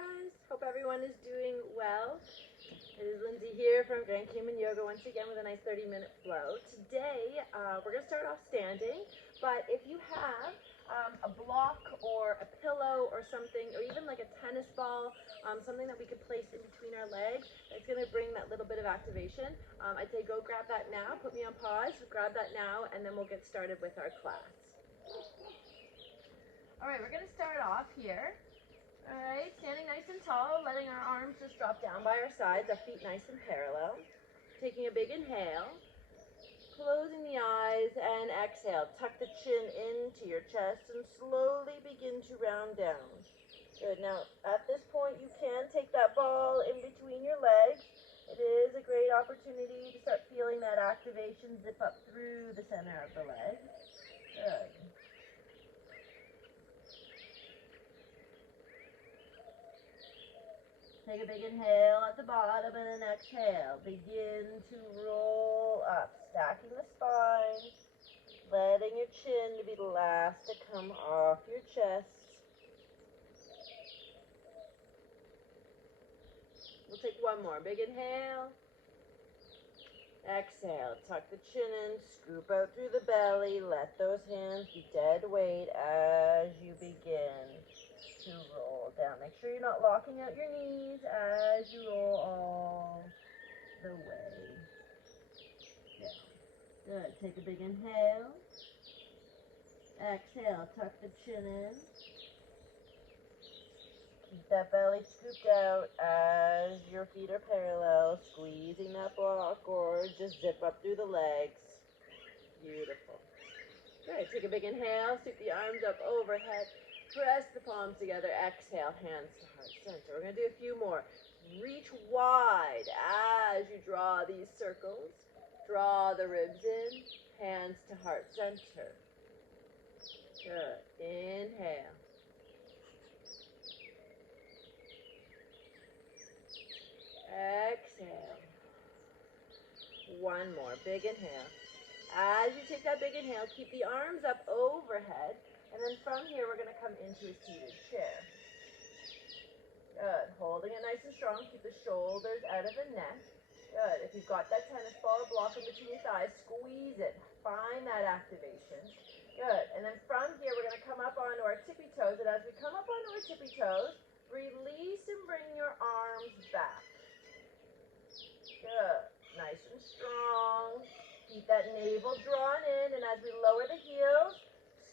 guys. Hope everyone is doing well. It is Lindsay here from Grand Cayman Yoga once again with a nice 30-minute flow. Today, we're going to start off standing, but if you have a block or a pillow or something, or even like a tennis ball, something that we could place in between our legs, that's going to bring that little bit of activation. I'd say go grab that now, put me on pause, grab that now, and then we'll get started with our class. All right, we're going to start off here. All right, standing nice and tall, letting our arms just drop down by our sides, our feet nice and parallel. Taking a big inhale, closing the eyes, and exhale. Tuck the chin into your chest and slowly begin to round down. Good. Now, at this point, you can take that ball in between your legs. It is a great opportunity to start feeling that activation zip up through the center of the leg. Good. Take a big inhale at the bottom and an exhale. Begin to roll up, stacking the spine, letting your chin be the last to come off your chest. We'll take one more. Big inhale. Exhale. Tuck the chin in, scoop out through the belly. Let those hands be dead weight as you begin to roll down. Make sure you're not locking out your knees as you roll all the way down. Good. Take a big inhale. Exhale. Tuck the chin in. Keep that belly scooped out as your feet are parallel, squeezing that block or just zip up through the legs. Beautiful. Good. Take a big inhale. Scoop the arms up overhead. Press the palms together. Exhale, hands to heart center. We're going to do a few more. Reach wide as you draw these circles. Draw the ribs in. Hands to heart center. Good. Inhale. Exhale. One more. Big inhale. As you take that big inhale, keep the arms up overhead. And then from here, we're going to come into a seated chair. Good. Holding it nice and strong. Keep the shoulders out of the neck. Good. If you've got that tennis ball or block in between your thighs, squeeze it. Find that activation. Good. And then from here, we're going to come up onto our tippy toes. And as we come up onto our tippy toes, release and bring your arms back. Good. Nice and strong. Keep that navel drawn in. And as we lower the heels,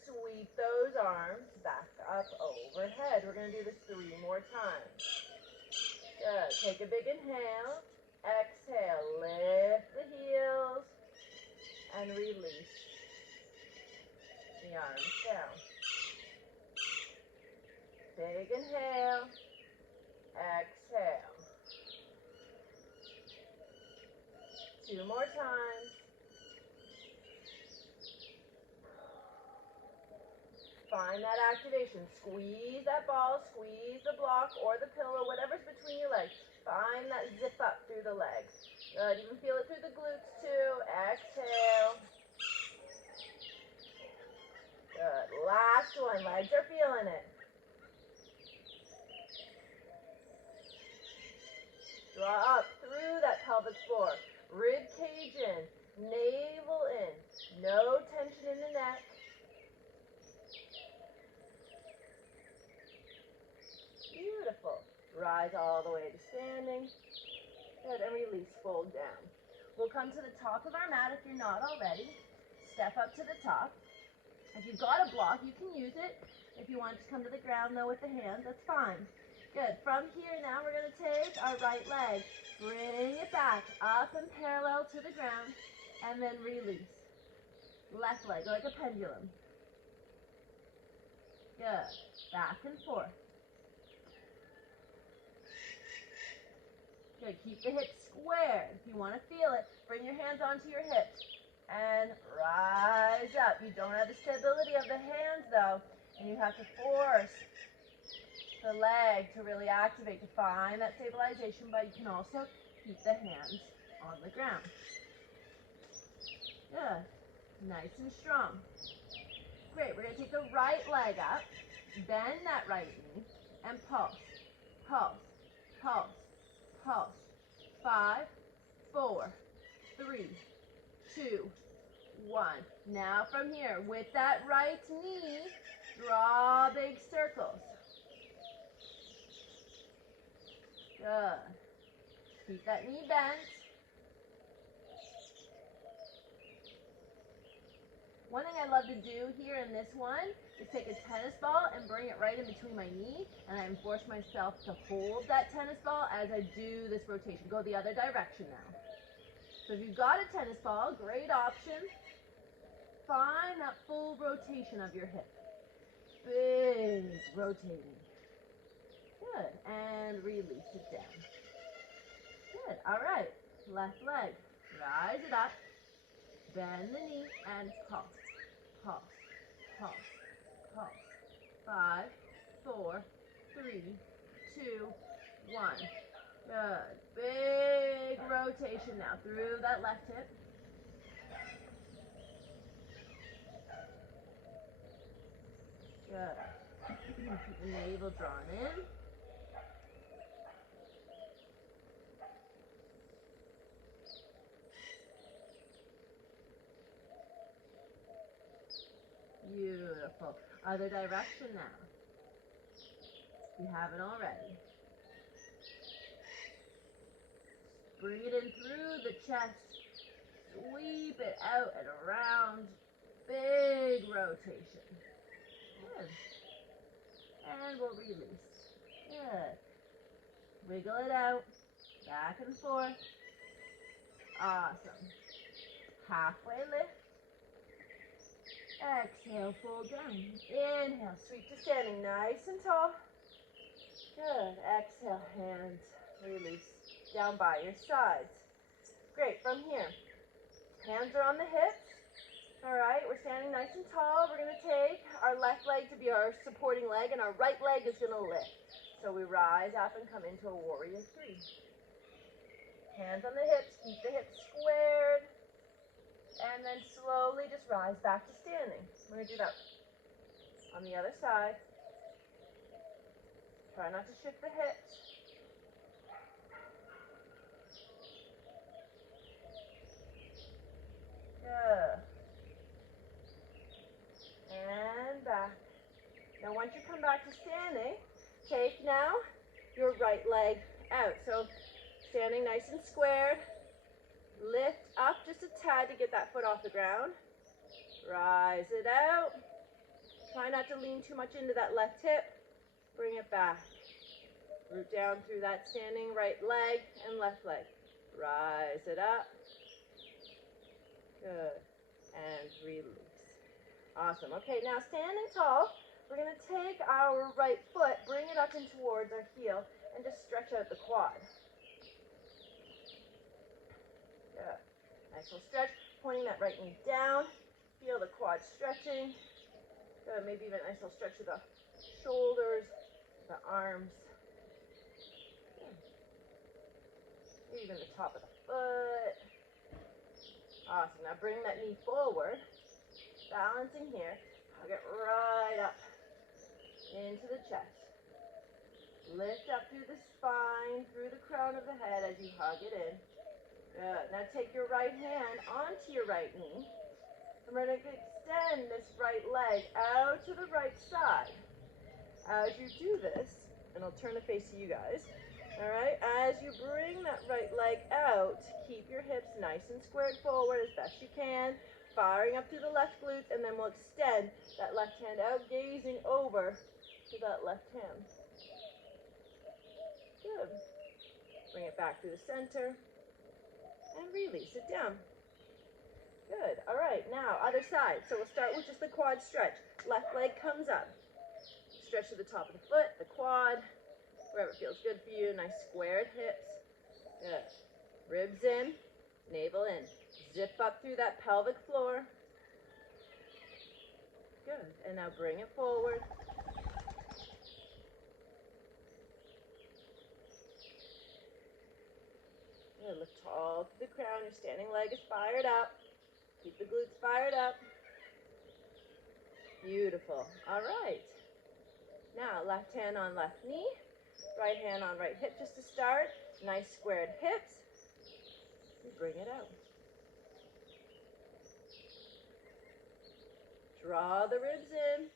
sweep those arms back up overhead. We're going to do this 3 more times. Good. Take a big inhale. Exhale. Lift the heels. And release the arms down. Big inhale. Exhale. 2 more times. Find that activation. Squeeze that ball, squeeze the block or the pillow, whatever's between your legs. Find that zip up through the legs. Good. Even feel it through the glutes too. Exhale. Good. Last one. Legs are feeling it. Draw up through that pelvic floor. Rib cage in. Navel in. No tension in the neck. Beautiful. Rise all the way to standing. Good, and release, fold down. We'll come to the top of our mat if you're not already. Step up to the top. If you've got a block, you can use it. If you want to come to the ground, though, with the hands, that's fine. Good. From here now, we're going to take our right leg. Bring it back up and parallel to the ground, and then release. Left leg, like a pendulum. Good. Back and forth. Good. Keep the hips squared. If you want to feel it, bring your hands onto your hips and rise up. You don't have the stability of the hands, though, and you have to force the leg to really activate, to find that stabilization, but you can also keep the hands on the ground. Good. Nice and strong. Great. We're going to take the right leg up, bend that right knee, and pulse. pulse, pulse, pulse. 5, 4, 3, 2, 1. Now from here, with that right knee, draw big circles. Good. Keep that knee bent. One thing I love to do here in this one is take a tennis ball and bring it right in between my knee, and I force myself to hold that tennis ball as I do this rotation. Go the other direction now. So if you've got a tennis ball, great option. Find that full rotation of your hip. Big rotating. Good. And release it down. Good. All right. Left leg. Rise it up. Bend the knee and pulse. Pulse. Pulse. Pulse. 5, 4, 3, 2, 1. Good. Big rotation now through that left hip. Good. Keep the navel drawn in. Beautiful. Other direction now. You haven't already. Bring it in through the chest. Sweep it out and around. Big rotation. Good. And we'll release. Good. Wiggle it out. Back and forth. Awesome. Halfway lift. Exhale, fold down. Inhale, sweep to standing, nice and tall. Good. Exhale, hands release down by your sides. Great. From here, hands are on the hips. All right, we're standing nice and tall. We're going to take our left leg to be our supporting leg, and our right leg is going to lift. So we rise up and come into a warrior 3. Hands on the hips, keep the hips squared. And then slowly just rise back to standing. We're going to do that on the other side. Try not to shift the hips. Good. And back. Now once you come back to standing, take now your right leg out. So standing nice and squared. Lift up just a tad to get that foot off the ground. Rise it out. Try not to lean too much into that left hip. Bring it back. Root down through that standing right leg and left leg. Rise it up. Good. And release. Awesome. Okay, now standing tall, we're going to take our right foot, bring it up and towards our heel, and just stretch out the quad. Good. Nice little stretch. Pointing that right knee down. Feel the quad stretching. Good. Maybe even a nice little stretch of the shoulders, the arms. Good. Maybe even the top of the foot. Awesome. Now bring that knee forward. Balancing here. Hug it right up into the chest. Lift up through the spine, through the crown of the head as you hug it in. Good. Now take your right hand onto your right knee. And we're going to extend this right leg out to the right side. As you do this, and I'll turn the face to you guys. All right. As you bring that right leg out, keep your hips nice and squared forward as best you can. Firing up through the left glutes, and then we'll extend that left hand out, gazing over to that left hand. Good. Bring it back through the center. And release it down. Good. All right, now other side. So we'll start with just the quad stretch. Left leg comes up. Stretch to the top of the foot, the quad, wherever feels good for you. Nice squared hips. Good. Ribs in, navel in. Zip up through that pelvic floor. Good. And now bring it forward. Lift tall to the crown. Your standing leg is fired up. Keep the glutes fired up. Beautiful. All right. Now, left hand on left knee. Right hand on right hip just to start. Nice squared hips. And bring it out. Draw the ribs in.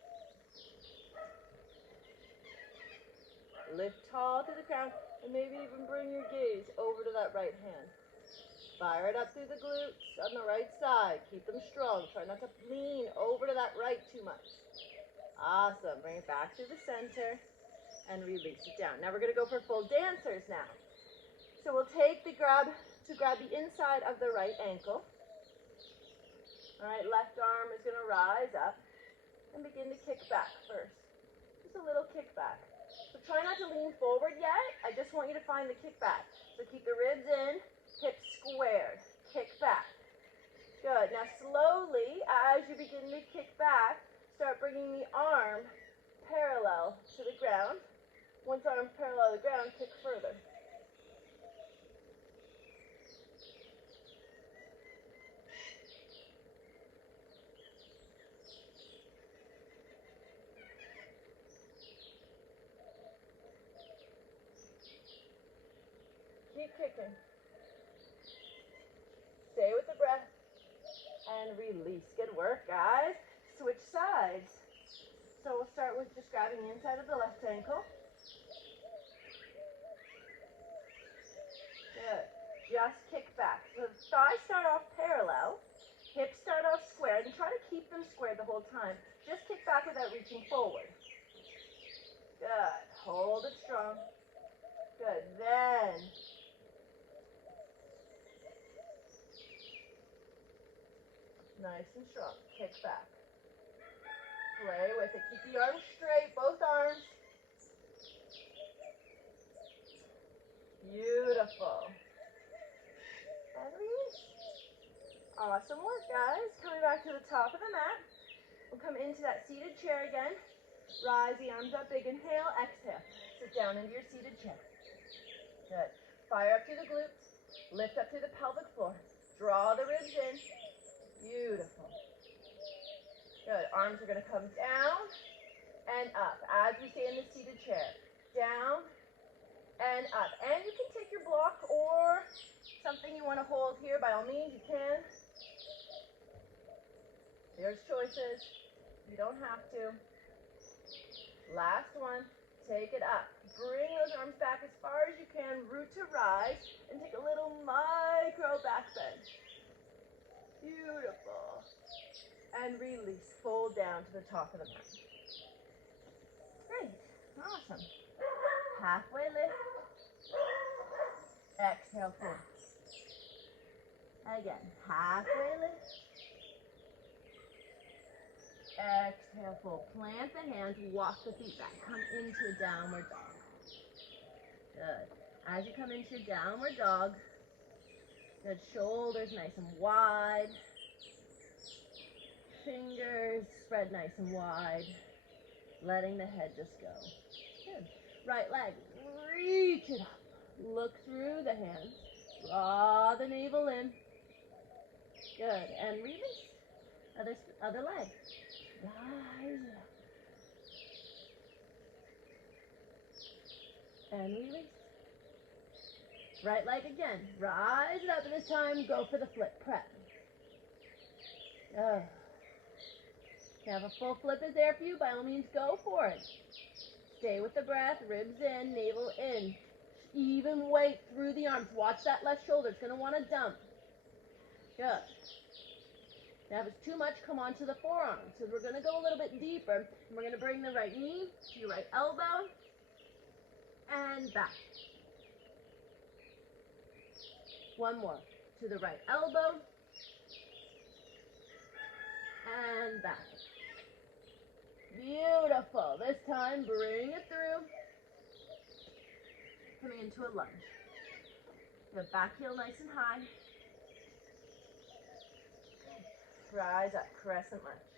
Lift tall to the crown, and maybe even bring your gaze over to that right hand. Fire it up through the glutes on the right side. Keep them strong. Try not to lean over to that right too much. Awesome. Bring it back to the center and release it down. Now we're going to go for full dancers now. So we'll take the grab the inside of the right ankle. All right, left arm is going to rise up and begin to kick back first. Just a little kick back. So try not to lean forward yet. I just want you to find the kick back. So keep the ribs in, hips squared, kick back. Good. Now slowly, as you begin to kick back, start bringing the arm parallel to the ground. Once arm parallel to the ground, kick further. Keep kicking. Stay with the breath and release. Good work, guys. Switch sides. So we'll start with just grabbing the inside of the left ankle. Good. Just kick back. So the thighs start off parallel. Hips start off squared. And try to keep them squared the whole time. Just kick back without reaching forward. Good. Hold it strong. Good. Then nice and strong. Kick back. Play with it. Keep the arms straight, both arms. Beautiful. And release. Awesome work, guys. Coming back to the top of the mat. We'll come into that seated chair again. Rise the arms up, big inhale, exhale. Sit down into your seated chair. Good. Fire up through the glutes. Lift up through the pelvic floor. Draw the ribs in. Beautiful. Good. Arms are going to come down and up as we stay in the seated chair. Down and up. And you can take your block or something you want to hold here. By all means, you can. There's choices. You don't have to. Last one. Take it up. Bring those arms back as far as you can. Root to rise. And take a little micro back bend. Beautiful. And release. Fold down to the top of the mat. Great. Awesome. Halfway lift. Exhale, fold. Again. Halfway lift. Exhale, fold. Plant the hands. Walk the feet back. Come into a downward dog. Good. As you come into your downward dog, good. Shoulders nice and wide. Fingers spread nice and wide. Letting the head just go. Good. Right leg. Reach it up. Look through the hands. Draw the navel in. Good. And release. Other leg. Rise up. And release. Right leg again. Rise it up, and this time go for the flip prep. If you have a full flip is there for you, by all means go for it. Stay with the breath, ribs in, navel in. Even weight through the arms. Watch that left shoulder. It's going to want to dump. Good. Now if it's too much, come onto the forearms. So we're going to go a little bit deeper. And we're going to bring the right knee to your right elbow. And back. One more. To the right elbow. And back. Beautiful. This time, bring it through. Coming into a lunge. The back heel nice and high. Rise up, crescent lunge.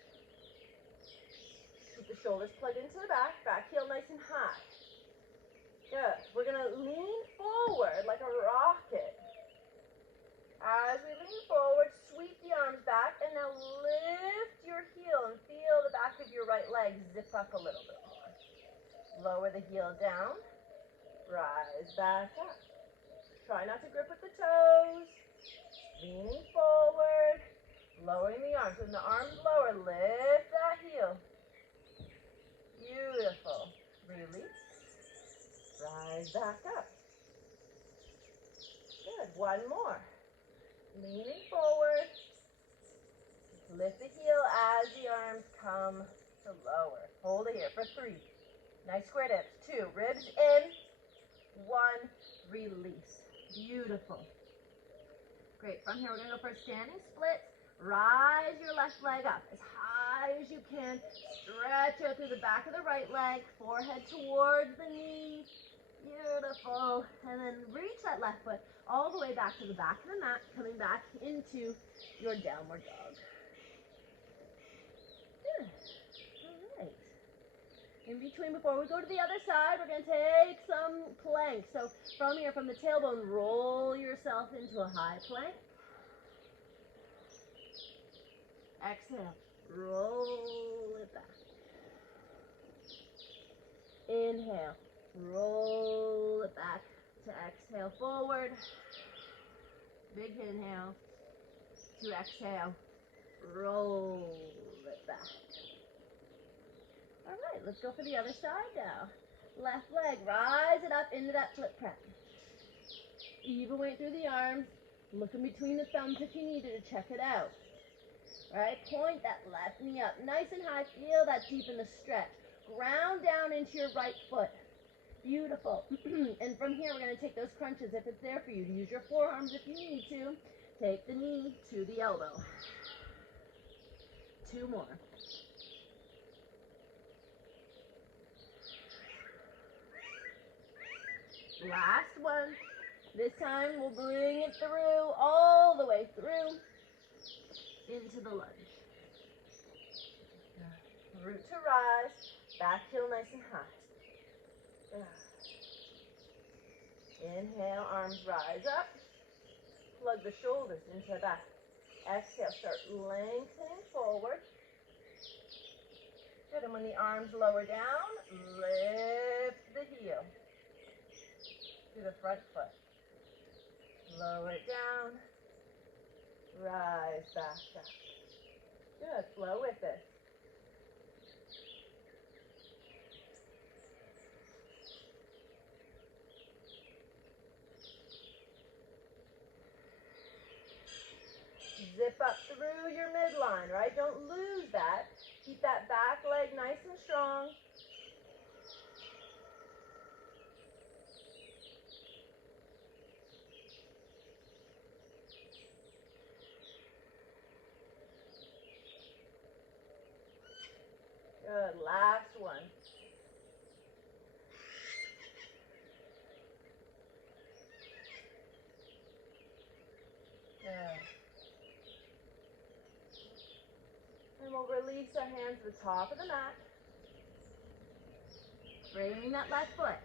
Keep the shoulders plugged into the back heel nice and high. Good. We're going to lean forward like a rocket. As we lean forward, sweep the arms back, and now lift your heel and feel the back of your right leg zip up a little bit more. Lower the heel down. Rise back up. Try not to grip with the toes. Leaning forward. Lowering the arms. When the arms lower, lift that heel. Beautiful. Release. Rise back up. Good. One more. Leaning forward. Lift the heel as the arms come to lower. Hold it here for 3. Nice square dips. 2. Ribs in. 1. Release. Beautiful. Great. From here, we're going to go for a standing split. Rise your left leg up as high as you can. Stretch out through the back of the right leg. Forehead towards the knee. Beautiful. And then reach that left foot all the way back to the back of the mat, coming back into your downward dog. Good. All right. In between, before we go to the other side, we're going to take some plank. So from here, from the tailbone, roll yourself into a high plank. Exhale. Roll it back. Inhale. Roll it back to exhale forward. Big inhale to exhale. Roll it back. All right, let's go for the other side now. Left leg, rise it up into that flip press. Even weight through the arms. Look in between the thumbs if you need it to check it out. All right, point that left knee up nice and high. Feel that deep in the stretch. Ground down into your right foot. Beautiful. And from here, we're going to take those crunches if it's there for you. Use your forearms if you need to. Take the knee to the elbow. 2 more. Last one. This time, we'll bring it through, all the way through, into the lunge. Root to rise. Back heel nice and high. Inhale, arms rise up. Plug the shoulders into the back. Exhale, start lengthening forward. Good, and when the arms lower down, lift the heel to the front foot. Lower it down. Rise back up. Good, flow with it. Zip up through your midline, right? Don't lose that. Keep that back leg nice and strong. Good, last one. Good. And we'll release our hands to the top of the mat. Bring that left foot.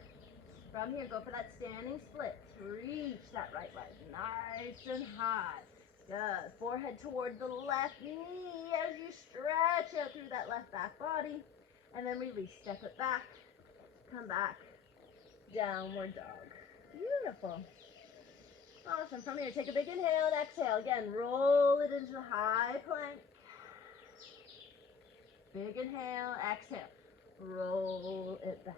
From here, go for that standing split. Reach that right leg nice and high. Good. Forehead toward the left knee as you stretch out through that left back body. And then release. Step it back. Come back. Downward dog. Beautiful. Awesome. From here, take a big inhale and exhale. Again, roll it into the high plank. Big inhale, exhale. Roll it back.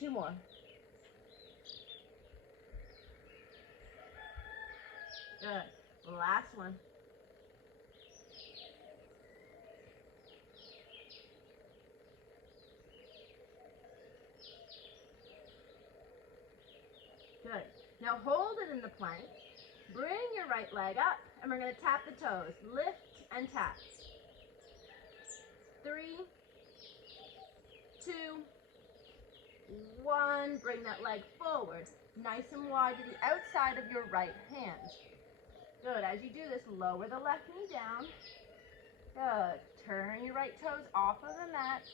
2 more. Good. Last one. Good. Now hold it in the plank. Bring your right leg up, and we're going to tap the toes. Lift and tap. 3, 2, 1. Bring that leg forward, nice and wide to the outside of your right hand. Good. As you do this, lower the left knee down. Good. Turn your right toes off of the mat.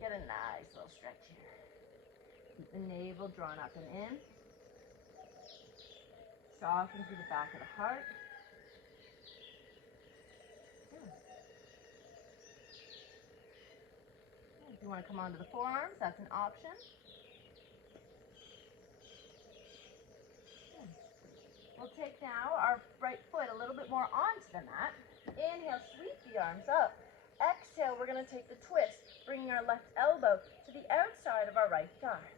Get a nice little stretch here. Keep the navel drawn up and in. Soften through the back of the heart. If you want to come onto the forearms, that's an option. We'll take now our right foot a little bit more onto the mat. Inhale, sweep the arms up. Exhale, we're going to take the twist, bringing our left elbow to the outside of our right thigh.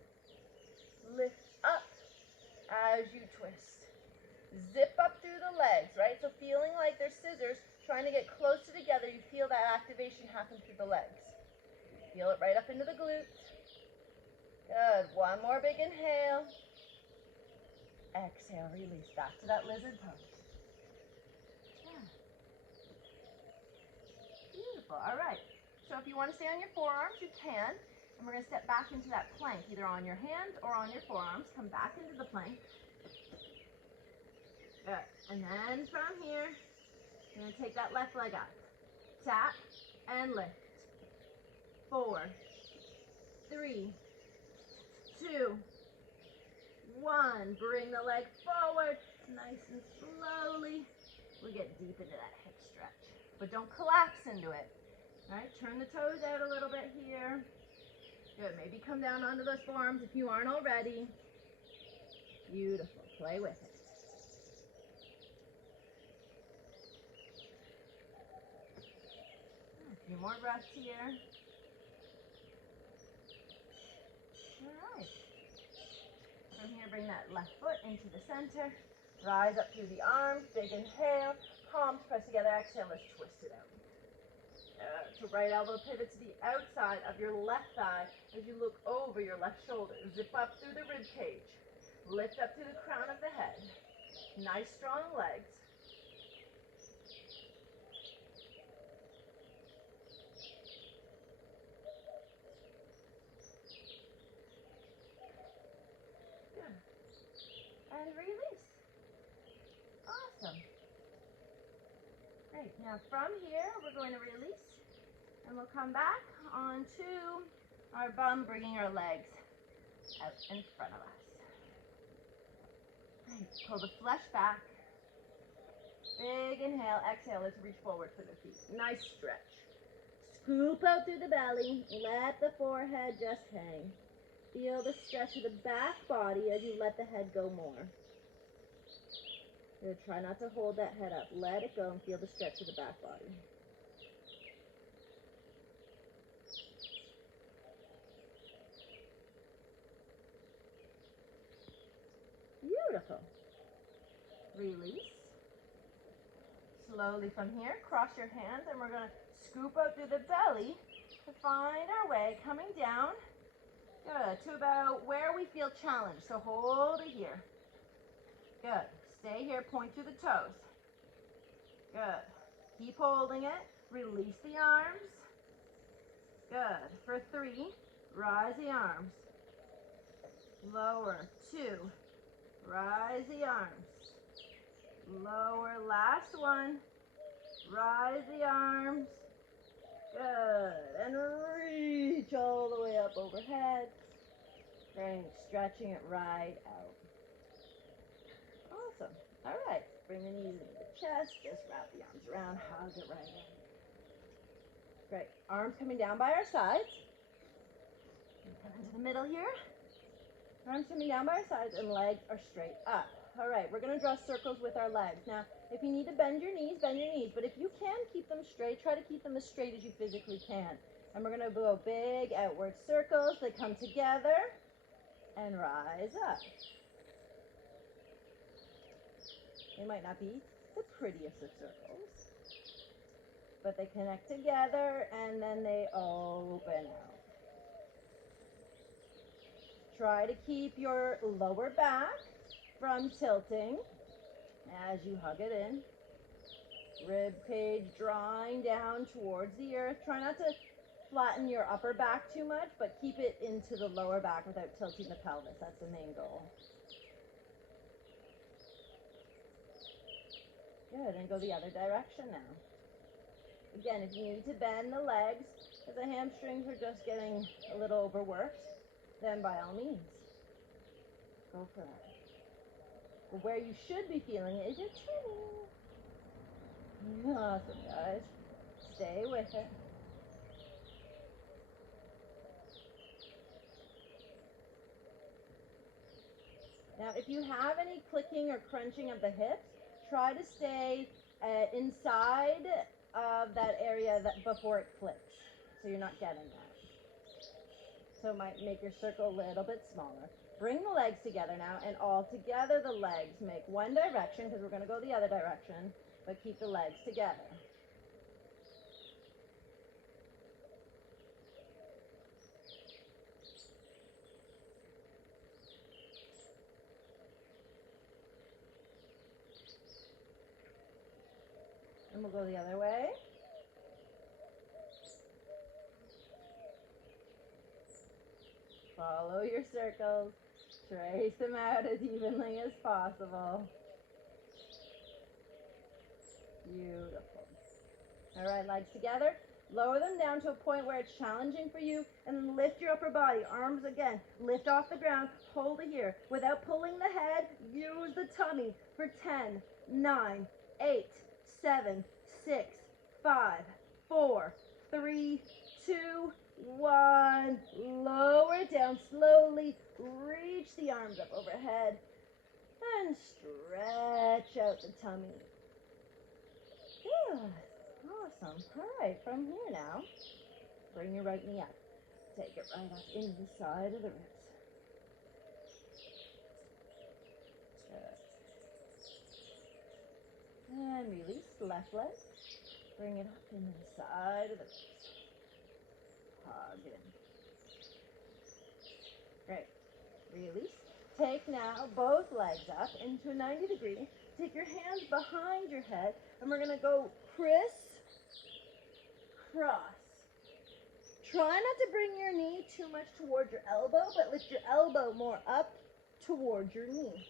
Lift up as you twist. Zip up through the legs, right? So feeling like they're scissors, trying to get closer together, you feel that activation happen through the legs. Feel it right up into the glutes. Good. One more big inhale. Exhale, release back to that lizard pose. Yeah. Beautiful. All right. So if you want to stay on your forearms, you can. And we're going to step back into that plank, either on your hands or on your forearms. Come back into the plank. Good. And then from here, you're going to take that left leg up. Tap and lift. 4, 3, 2, 1. Bring the leg forward, nice and slowly. We get deep into that hip stretch, but don't collapse into it. All right, turn the toes out a little bit here. Good, maybe come down onto those forearms if you aren't already. Beautiful, play with it. A few more breaths here. All right. From here, bring that left foot into the center. Rise up through the arms. Big inhale. Palms press together. Exhale. Let's twist it out. So right elbow pivot to the outside of your left thigh as you look over your left shoulder. Zip up through the rib cage. Lift up to the crown of the head. Nice strong legs. Good. And release. Awesome. Great. Now from here, we're going to release. And we'll come back onto our bum, bringing our legs out in front of us. Great. Pull the flesh back. Big inhale. Exhale. Let's reach forward for the feet. Nice stretch. Scoop out through the belly. Let the forehead just hang. Feel the stretch of the back body as you let the head go more. Good. Try not to hold that head up. Let it go and feel the stretch of the back body. Beautiful. Release. Slowly from here, cross your hands, and we're going to scoop out through the belly to find our way, coming down, good, to about where we feel challenged. So hold it here. Good. Stay here, point through the toes. Good. Keep holding it. Release the arms. Good. For 3, rise the arms. Lower. 2, rise the arms. Lower, last one. Rise the arms. Good. And reach all the way up overhead. Great. Stretching it right out. Awesome. All right. Bring the knees into the chest. Just wrap the arms around. Hug it right in. Great. Arms coming down by our sides. Come into the middle here. Arms coming down by our sides and legs are straight up. All right, we're going to draw circles with our legs. Now, if you need to bend your knees, bend your knees. But if you can keep them straight, try to keep them as straight as you physically can. And we're going to go big outward circles. They come together and rise up. They might not be the prettiest of circles, but they connect together and then they open out. Try to keep your lower back from tilting as you hug it in. Rib cage drawing down towards the earth. Try not to flatten your upper back too much, but keep it into the lower back without tilting the pelvis. That's the main goal. Good, and go the other direction now. Again, if you need to bend the legs, if the hamstrings are just getting a little overworked, then by all means, go for that. But where you should be feeling it is your chin. Awesome, guys. Stay with it. Now, if you have any clicking or crunching of the hips, try to stay inside of that area before it clicks, so you're not getting that. So it might make your circle a little bit smaller. Bring the legs together now, and all together the legs make one direction, because we're going to go the other direction, but keep the legs together. And we'll go the other way. Follow your circles. Trace them out as evenly as possible. Beautiful. All right, legs together. Lower them down to a point where it's challenging for you, and then lift your upper body. Arms again. Lift off the ground. Hold it here. Without pulling the head, use the tummy for 10, 9, 8, 7, 6, 5, 4, 3, 2, 1. Lower it down slowly. Reach the arms up overhead and stretch out the tummy. Good. Awesome. All right, from here now, bring your right knee up. Take it right up into the side of the ribs. Good. And release the left leg. Bring it up into the side of the ribs. Hug in. Great. Release. Take now both legs up into a 90 degree. Take your hands behind your head, and we're going to go cross. Try not to bring your knee too much towards your elbow, but lift your elbow more up towards your knee.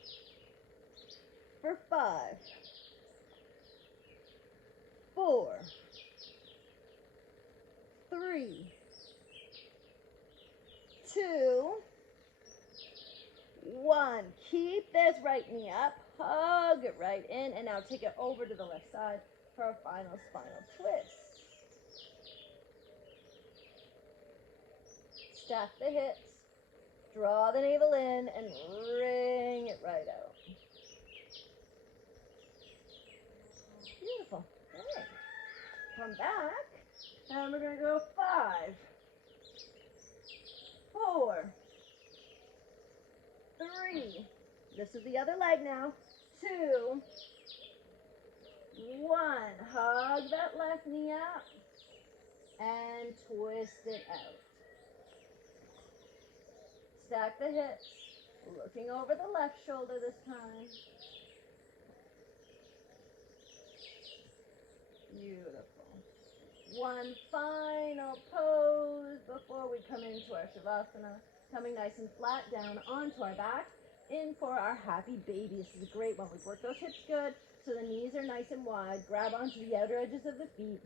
For 5, 4, 3, 2, 1. Keep this right knee up. Hug it right in, and now take it over to the left side for a final spinal twist. Stack the hips, draw the navel in, and wring it right out. Beautiful. All right. Come back, and we're going to go 5, 4, 3. This is the other leg now. 2, 1. Hug that left knee up and twist it out. Stack the hips, looking over the left shoulder this time. Beautiful. One final pose before we come into our Shavasana. Coming nice and flat down onto our back. In for our happy baby. This is a great one. We've worked those hips good, so the knees are nice and wide. Grab onto the outer edges of the feet.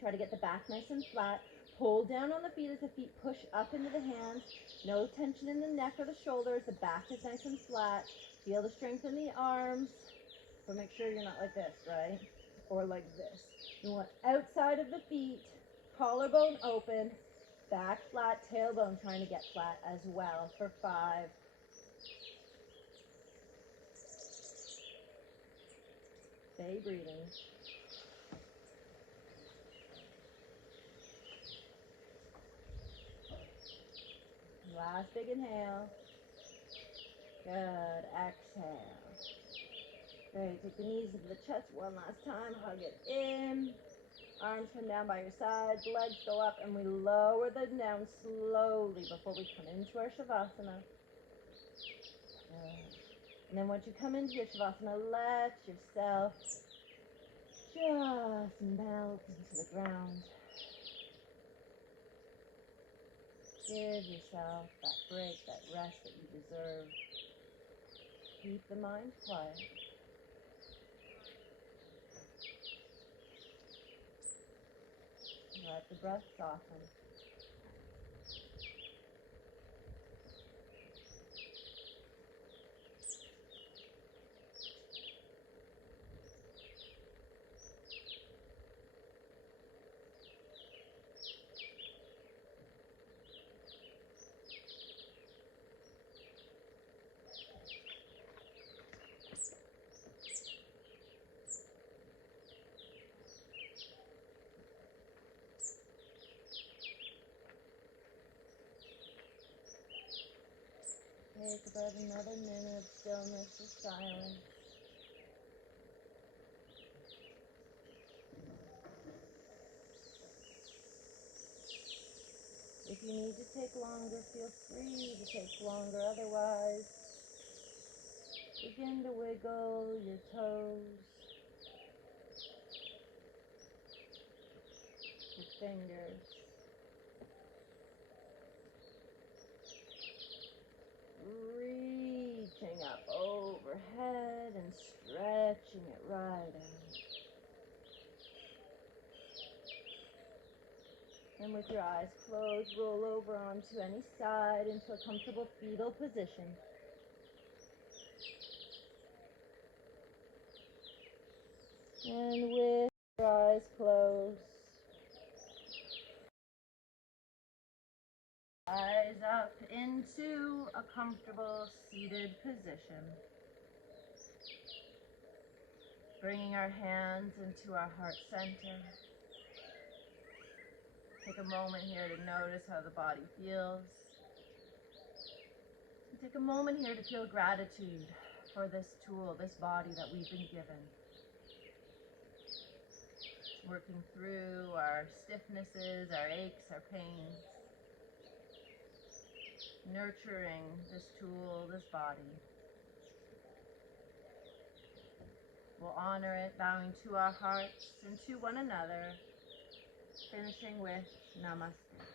Try to get the back nice and flat. Hold down on the feet as the feet push up into the hands. No tension in the neck or the shoulders. The back is nice and flat. Feel the strength in the arms. But make sure you're not like this, right? Or like this. You want outside of the feet, collarbone open, back flat, tailbone trying to get flat as well for 5. Stay breathing. Last big inhale. Good. Exhale. Great. Take the knees into the chest one last time. Hug it in. Arms come down by your sides. Legs go up, and we lower them down slowly before we come into our Shavasana. Good. And then once you come into your Shavasana, let yourself just melt into the ground. Give yourself that break, that rest that you deserve. Keep the mind quiet. Let the breath soften. Take about another minute of stillness or silence. If you need to take longer, feel free to take longer. Otherwise, begin to wiggle your toes, your fingers. Reaching up overhead and stretching it right out. And with your eyes closed, roll over onto any side into a comfortable fetal position. And with your eyes closed, rise up into a comfortable seated position. Bringing our hands into our heart center. Take a moment here to notice how the body feels. And take a moment here to feel gratitude for this tool, this body that we've been given. Working through our stiffnesses, our aches, our pains. Nurturing this tool, this body. We'll honor it, bowing to our hearts and to one another, finishing with Namaste.